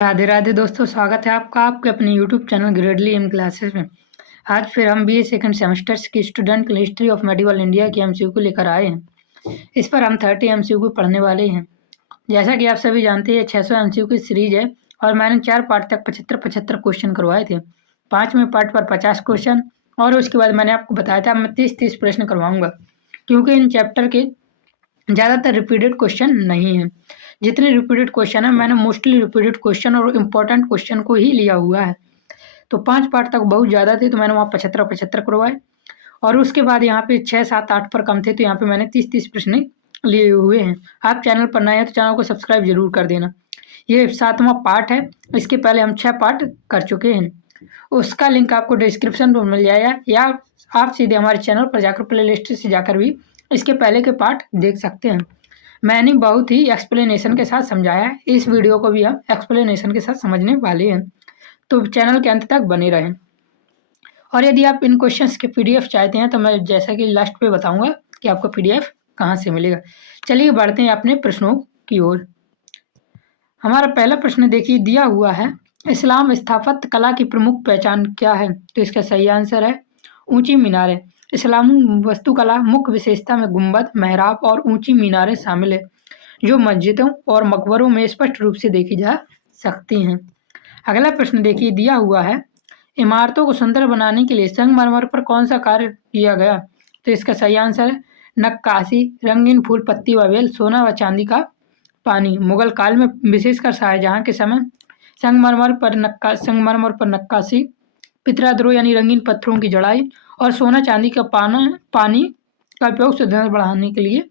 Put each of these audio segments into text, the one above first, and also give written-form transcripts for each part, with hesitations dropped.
राधे राधे दोस्तों, स्वागत है आपका आपके अपने यूट्यूब चैनल ग्रेडली एम क्लासेस में। आज फिर हम बीए सेकंड सेमेस्टर्स की student history of medieval India की एमसीक्यू लेकर आए हैं। इस पर हम 30 एमसीक्यू पढ़ने वाले हैं। जैसा कि आप सभी जानते हैं 600 एमसीक्यू की सीरीज है और मैंने 4 पार्ट तक 75 क्वेश्चन करवाए थे। 5वें पार्ट पर 50 क्वेश्चन और उसके बाद मैंने आपको बताया था मैं 30 प्रश्न करवाऊंगा, क्योंकि इन चैप्टर के ज़्यादातर रिपीटेड क्वेश्चन नहीं है। जितने रिपीटेड क्वेश्चन है मैंने मोस्टली रिपीटेड क्वेश्चन और इम्पोर्टेंट क्वेश्चन को ही लिया हुआ है। तो 5 पार्ट तक बहुत ज़्यादा थे तो मैंने वहाँ 75 करवाए और उसके बाद यहाँ पे 6, 7, 8 पर कम थे तो यहाँ पे मैंने 30 प्रश्न लिए हुए हैं। आप चैनल पर नए हैं तो चैनल को सब्सक्राइब जरूर कर देना। ये 7वां पार्ट है, इसके पहले हम 6 पार्ट कर चुके हैं। उसका लिंक आपको डिस्क्रिप्शन में मिल जाएगा या आप सीधे हमारे चैनल पर जाकर प्ले लिस्ट से जाकर भी इसके पहले के पार्ट देख सकते हैं। मैंने बहुत ही एक्सप्लेनेशन के साथ समझाया है, इस वीडियो को भी हम एक्सप्लेनेशन के साथ समझने वाले हैं, तो चैनल के अंत तक बने रहें। और यदि आप इन क्वेश्चंस के पीडीएफ चाहते हैं तो मैं जैसा कि लास्ट पे बताऊंगा कि आपको पीडीएफ कहाँ से मिलेगा। चलिए बढ़ते हैं अपने प्रश्नों की ओर। हमारा पहला प्रश्न देखिए दिया हुआ है, इस्लाम स्थापत्य कला की प्रमुख पहचान क्या है? तो इसका सही आंसर है ऊंची मीनारें। इस्लामी वास्तुकला मुख्य विशेषता में गुंबद, मेहराब और ऊंची मीनारें शामिल है, जो मस्जिदों और मकबरों में स्पष्ट रूप से देखी जा सकती हैं। अगला प्रश्न देखिए दिया हुआ है, इमारतों को सुंदर बनाने के लिए संगमरमर पर कौन सा कार्य किया गया? तो इसका सही आंसर है नक्काशी, रंगीन फूल पत्ती व बेल, सोना व चांदी का पानी। मुगल काल में विशेषकर शाहजहां के समय संगमरमर पर नक्काशी, पितराद्रोह यानी रंगीन पत्थरों की जड़ाई और सोना चांदी का पानी का उपयोग सुंदर बढ़ाने के लिए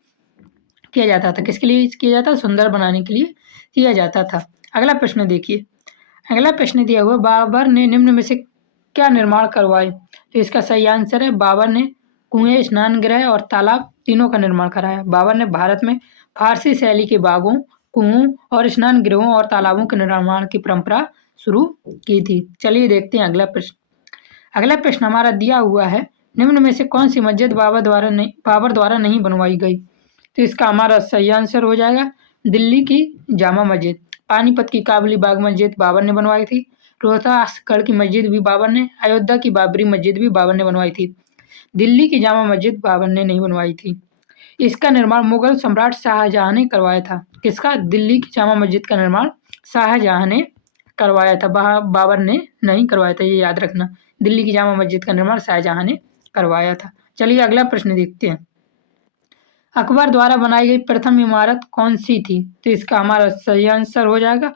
किया जाता था। किसके लिए किया जाता था? सुंदर बनाने के लिए किया जाता था। अगला प्रश्न देखिए, अगला प्रश्न दिया हुआ, बाबर ने निम्न में से क्या निर्माण करवाए? तो इसका सही आंसर है बाबर ने कुएं, स्नान गृह और तालाब तीनों का निर्माण कराया। बाबर ने भारत में फारसी शैली के बागों, कुओं और स्नान गृहों और तालाबों के निर्माण की परंपरा शुरू की थी। चलिए देखते हैं अगला प्रश्न। अगला प्रश्न हमारा दिया हुआ है, निम्न में से कौन सी मस्जिद बाबर द्वारा नहीं बनवाई गई? तो इसका हमारा सही आंसर हो जाएगा दिल्ली की जामा मस्जिद। पानीपत की काबुली बाग मस्जिद बाबर ने बनवाई थी। रोहतासगढ़ की मस्जिद भी बाबर ने, अयोध्या की बाबरी मस्जिद भी बाबर ने बनवाई थी। दिल्ली की जामा मस्जिद बाबर ने नहीं बनवाई थी। इसका निर्माण मुगल सम्राट शाहजहां ने करवाया था। किसका? दिल्ली की जामा मस्जिद का निर्माण शाहजहां ने करवाया था, बाबर ने नहीं करवाया था, ये याद रखना। दिल्ली की जामा मस्जिद का निर्माण शाहजहां ने करवाया था। चलिए अगला प्रश्न देखते हैं, अकबर द्वारा बनाई गई प्रथम इमारत कौन सी थी? तो इसका हमारा सही आंसर हो जाएगा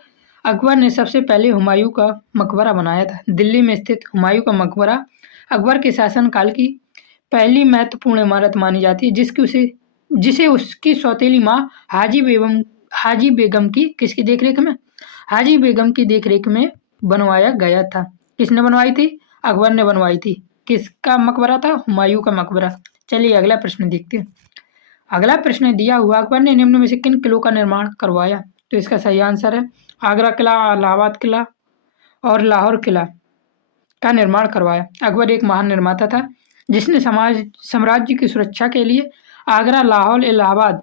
अकबर ने सबसे पहले हुमायूं का मकबरा बनाया था। दिल्ली में स्थित हुमायूं का मकबरा अकबर के शासनकाल की पहली महत्वपूर्ण इमारत मानी जाती है, जिसे उसकी सौतेली माँ हाजी बेगम की किसकी देखरेख में? हाजी बेगम की देखरेख में बनवाया गया था। किसने बनवाई थी? अकबर ने बनवाई थी। किसका मकबरा था? हुमायूं का मकबरा। चलिए अगला प्रश्न देखते हैं। अगला प्रश्न दिया हुआ, अकबर ने निम्न में से किन किलों का निर्माण करवाया? तो इसका सही आंसर है आगरा किला, इलाहाबाद किला और लाहौर किला का निर्माण करवाया। अकबर एक महान निर्माता था जिसने साम्राज्य की सुरक्षा के लिए आगरा, लाहौर, इलाहाबाद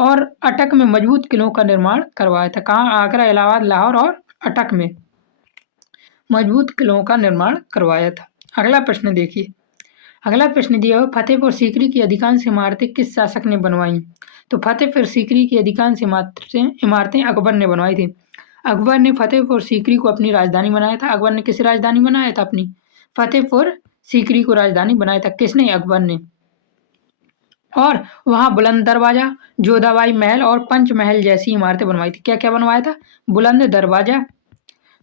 और अटक में मजबूत किलों का निर्माण करवाया था। कहाँ? आगरा, इलाहाबाद, लाहौर और अटक में मजबूत किलों का निर्माण करवाया था। अगला प्रश्न देखिए, अगला प्रश्न दिया हुआ, फतेहपुर सीकरी की अधिकांश इमारतें किस शासक ने बनवाई? तो फतेहपुर सीकरी की अधिकांश इमारतें अकबर ने बनवाई थी। अकबर ने फतेहपुर सीकरी को अपनी राजधानी बनाया था। अकबर ने किसे राजधानी बनाया था? अपनी फतेहपुर सीकरी को राजधानी बनाया था। किसने? अकबर ने। और वहां बुलंद दरवाजा, जोधाबाई महल और पंचमहल जैसी इमारतें बनवाई थी। क्या क्या बनवाया था? बुलंद दरवाजा,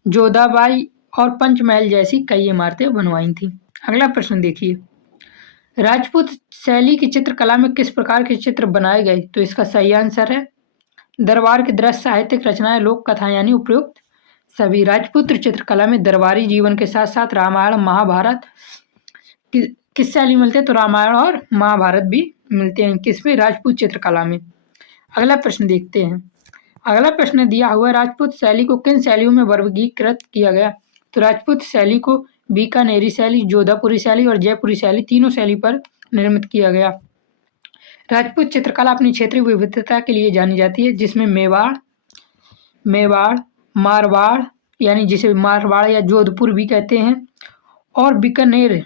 जोधाबाई और पंचमहल जैसी कई इमारतें बनवाई थी। अगला प्रश्न देखिए, राजपूत शैली की चित्रकला में किस प्रकार के चित्र बनाए गए? तो इसका सही आंसर है दरबार के दृश्य, साहित्यिक रचनाएं, लोक कथाएं यानी उपयुक्त सभी। राजपूत चित्रकला में दरबारी जीवन के साथ साथ रामायण, महाभारत किस शैली मिलते हैं? तो रामायण और महाभारत भी मिलते हैं। किसमें? राजपूत चित्रकला में। अगला प्रश्न देखते हैं, अगला प्रश्न दिया हुआ, राजपूत शैली को किन शैलियों में वर्गीकृत किया गया? तो राजपूत शैली को बीकानेरी शैली, जोधापुरी शैली और जयपुरी शैली तीनों शैली पर निर्मित किया गया। राजपूत चित्रकला अपनी क्षेत्रीय विविधता के लिए जानी जाती है, जिसमें मेवाड़, मारवाड़, यानी जिसे मारवाड़ या जोधपुर भी कहते हैं, और बीकानेर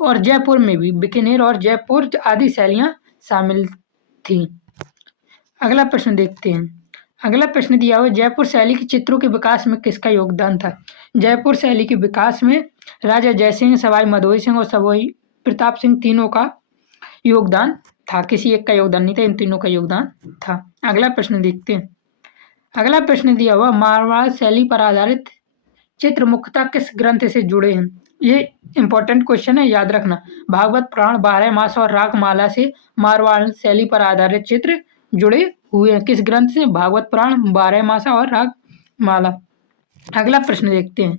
और जयपुर में भी बीकानेर और जयपुर आदि शैलियाँ शामिल थीं। अगला प्रश्न देखते हैं। अगला प्रश्न दिया हुआ, जयपुर शैली के चित्रों के विकास में किसका योगदान था? जयपुर शैली के विकास में राजा जयसिंह, सवाई माधोई सिंह और सवाई प्रताप सिंह तीनों का योगदान था। किसी एक का योगदान नहीं था, इन तीनों का योगदान था। अगला प्रश्न देखते हैं। अगला प्रश्न दिया हुआ, मारवाड़ शैली पर आधारित चित्र मुख्यतः किस ग्रंथ से जुड़े हैं? ये इंपॉर्टेंट क्वेश्चन है, याद रखना। भागवत पुराण, 12 मास और रागमाला से मारवाड़ शैली पर आधारित चित्र जुड़े हुए हैं। किस ग्रंथ से? भागवत पुराण, 12 मासा और रागमाला। अगला प्रश्न देखते हैं।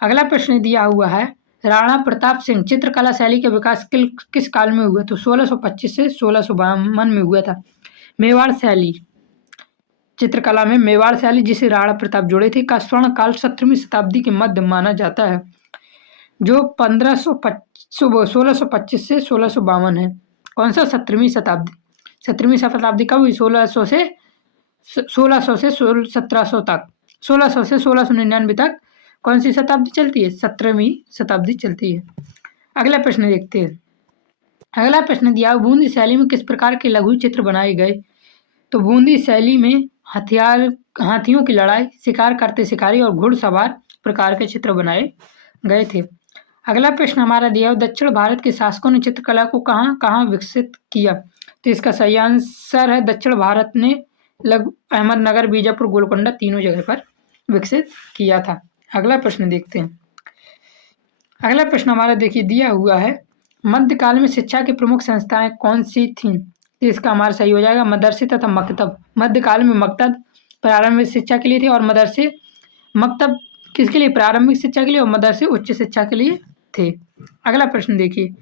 अगला प्रश्न दिया हुआ है, राणा प्रताप सिंह चित्रकला शैली का विकास किस काल में हुआ? तो 1625 से 1652 में हुआ था। मेवाड़ शैली, चित्रकला में मेवाड़ शैली जिसे राणा प्रताप जुड़े थे का स्वर्ण काल 17वीं शताब्दी के मध्य माना जाता है, जो 1625 से 1652 है। कौन सा? 17वीं शताब्दी। 17वीं शताब्दी कब हुई? 1600 से 1700 तक, 1600 से 1699 तक कौन सी शताब्दी चलती है? 17वीं शताब्दी चलती है। अगला प्रश्न देखते हैं। अगला प्रश्न दिया, बूंदी शैली में किस प्रकार के लघु चित्र बनाए गए? तो बूंदी शैली में हाथियों की लड़ाई, शिकार करते शिकारी और घुड़सवार प्रकार के चित्र बनाए गए थे। अगला प्रश्न हमारा दिया, दक्षिण भारत के शासकों ने चित्रकला को कहाँ कहाँ विकसित किया? तो इसका सही आंसर है, दक्षिण भारत ने अहमदनगर, बीजापुर, गोलकोंडा तीनों जगह पर विकसित किया था। अगला प्रश्न देखते हैं। अगला प्रश्न हमारा देखिए दिया हुआ है, मध्यकाल में शिक्षा की प्रमुख संस्थाएं कौन सी थीं? तो इसका हमारा सही हो जाएगा, मदरसे तथा मकतब। मध्यकाल में मकतब प्रारंभिक शिक्षा के लिए थे और मदरसे, मकतब किसके लिए? प्रारंभिक शिक्षा के लिए, और मदरसे उच्च शिक्षा के लिए थे। अगला प्रश्न देखिए।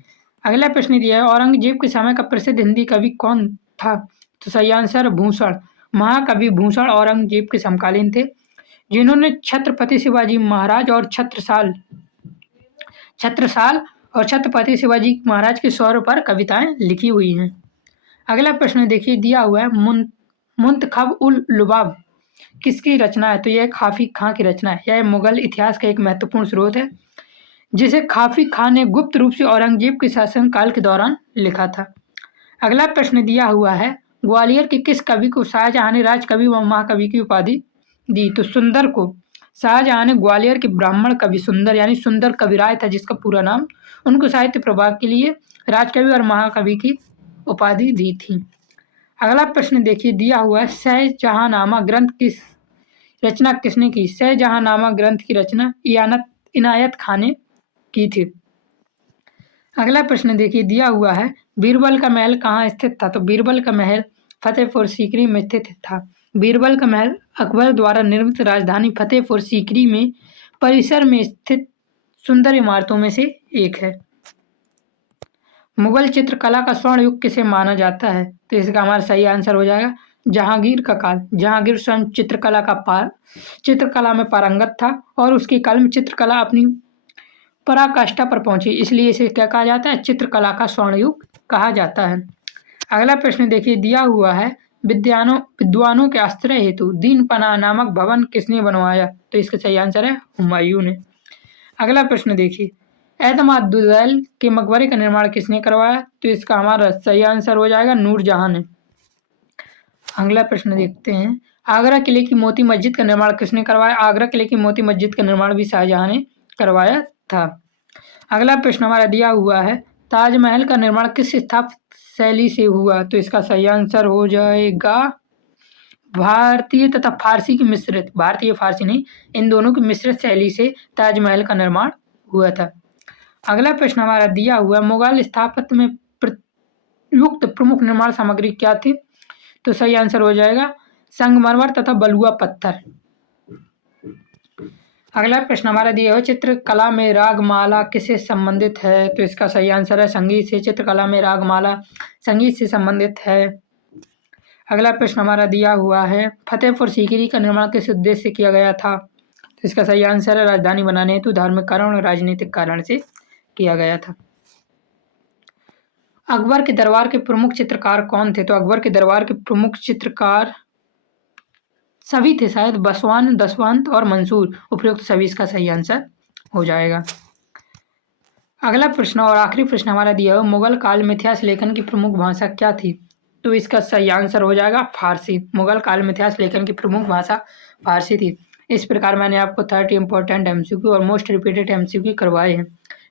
अगला प्रश्न दिया है, औरंगजेब के समय का प्रसिद्ध हिंदी कवि कौन था? तो सही आंसर भूषण। महाकवि भूषण औरंगजेब के समकालीन थे, जिन्होंने छत्रपति शिवाजी महाराज और छत्रसाल और छत्रपति शिवाजी महाराज के शौर्य पर कविताएं लिखी हुई हैं। अगला प्रश्न देखिए दिया हुआ है, मुंतखब उल लुबाब किसकी रचना है? तो यह काफी खां की रचना है। यह मुगल इतिहास का एक महत्वपूर्ण स्रोत है, जिसे काफी खां ने गुप्त रूप से औरंगजेब के शासनकाल के दौरान लिखा था। अगला प्रश्न दिया हुआ है, ग्वालियर के किस कवि को शाहजहां ने राजकवि व महाकवि की उपाधि दी? तो सुंदर को शाहजहां ने ग्वालियर के ब्राह्मण कवि सुंदर, यानी सुंदर कविराय था जिसका पूरा नाम, उनको साहित्य प्रभाव के लिए राजकवि और महाकवि की उपाधि दी थी। अगला प्रश्न देखिए दिया हुआ है, शाहजहांनामा ग्रंथ की रचना किसने की? शाहजहांनामा ग्रंथ की रचना इनायत खान ने की थी। अगला प्रश्न देखिए दिया हुआ है, बीरबल का महल कहाँ स्थित था? तो बीरबल का महल फतेहपुर सीकरी में स्थित था। बीरबल का महल अकबर द्वारा निर्मित राजधानी फतेहपुर सीकरी में परिसर में स्थित सुंदर इमारतों में से एक है। मुगल चित्रकला का स्वर्ण युग किसे माना जाता है? तो इसका हमारा सही आंसर हो जाएगा जहांगीर का काल। जहांगीर स्वयं चित्रकला में पारंगत था और उसके काल में चित्रकला अपनी पराकाष्ठा पर पहुंची, इसलिए इसे क्या कहा जाता है? चित्रकला का स्वर्ण युग कहा जाता है। अगला प्रश्न देखिए दिया हुआ है, विद्वानों के आश्रय हेतु दीन पनाह नामक भवन किसने बनवाया? तो इसका सही आंसर है हुमायूं ने। अगला प्रश्न देखिए, एतमादुद्दौला के मकबरे का निर्माण किसने करवाया? तो इसका हमारा सही आंसर हो जाएगा नूरजहां ने। अगला प्रश्न देखते हैं, आगरा किले की मोती मस्जिद का निर्माण किसने करवाया? आगरा किले की मोती मस्जिद का निर्माण भी शाहजहां ने करवाया था। अगला प्रश्न हमारा दिया हुआ है, ताजमहल का निर्माण किस स्थापत्य शैली से हुआ? तो इसका सही आंसर हो जाएगा भारतीय तथा फारसी की मिश्रित, भारतीय फारसी नहीं, इन दोनों की मिश्रित शैली से ताजमहल का निर्माण हुआ था। अगला प्रश्न हमारा दिया हुआ, मुगल स्थापत्य में प्रयुक्त प्रमुख निर्माण सामग्री क्या थी? तो सही आंसर हो जाएगा संगमरमर तथा बलुआ पत्थर। अगला प्रश्न हमारा दिया हुआ, चित्रकला में रागमाला किससे संबंधित है? तो इसका सही आंसर है संगीत से। चित्रकला में रागमाला संगीत से संबंधित है। अगला प्रश्न हमारा दिया हुआ है, फतेहपुर सीकरी का निर्माण किस उद्देश्य से किया गया था? तो इसका सही आंसर है राजधानी बनाने हेतु धार्मिक कारण और राजनीतिक कारण से किया गया था। अकबर के दरबार के प्रमुख चित्रकार कौन थे? तो अकबर के दरबार के प्रमुख चित्रकार सभी थे शायद, बसवान, दसवंत और मंसूर, उपयुक्त सभी इसका सही आंसर हो जाएगा। अगला प्रश्न और आखिरी प्रश्न हमारा दिया है, मुगल काल में इतिहास लेखन की प्रमुख भाषा क्या थी? तो इसका सही आंसर हो जाएगा फारसी। मुगल काल में इतिहास लेखन की प्रमुख भाषा फारसी थी। इस प्रकार मैंने आपको 30 इंपॉर्टेंट एमसीक्यू और मोस्ट रिपीटेड एमसीक्यू करवाए हैं,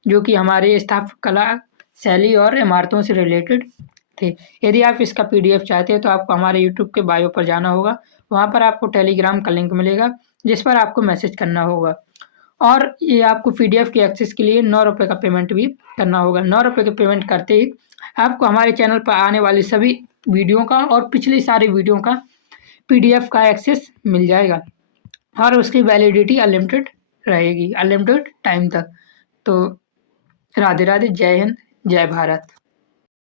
जो कि हमारे स्थापत्य कला शैली और इमारतों से रिलेटेड थे। यदि आप इसका पीडीएफ चाहते हैं तो आपको हमारे यूट्यूब के बायो पर जाना होगा, वहाँ पर आपको टेलीग्राम का लिंक मिलेगा, जिस पर आपको मैसेज करना होगा। और ये आपको पीडीएफ के एक्सेस के लिए 9 रुपये का पेमेंट भी करना होगा। 9 रुपये का पेमेंट करते ही आपको हमारे चैनल पर आने वाली सभी वीडियो का और पिछली सारी वीडियो का पीडीएफ का एक्सेस मिल जाएगा, और उसकी वैलिडिटी अनलिमिटेड रहेगी, अनलिमिटेड टाइम तक। तो राधे राधे, जय हिंद, जय भारत।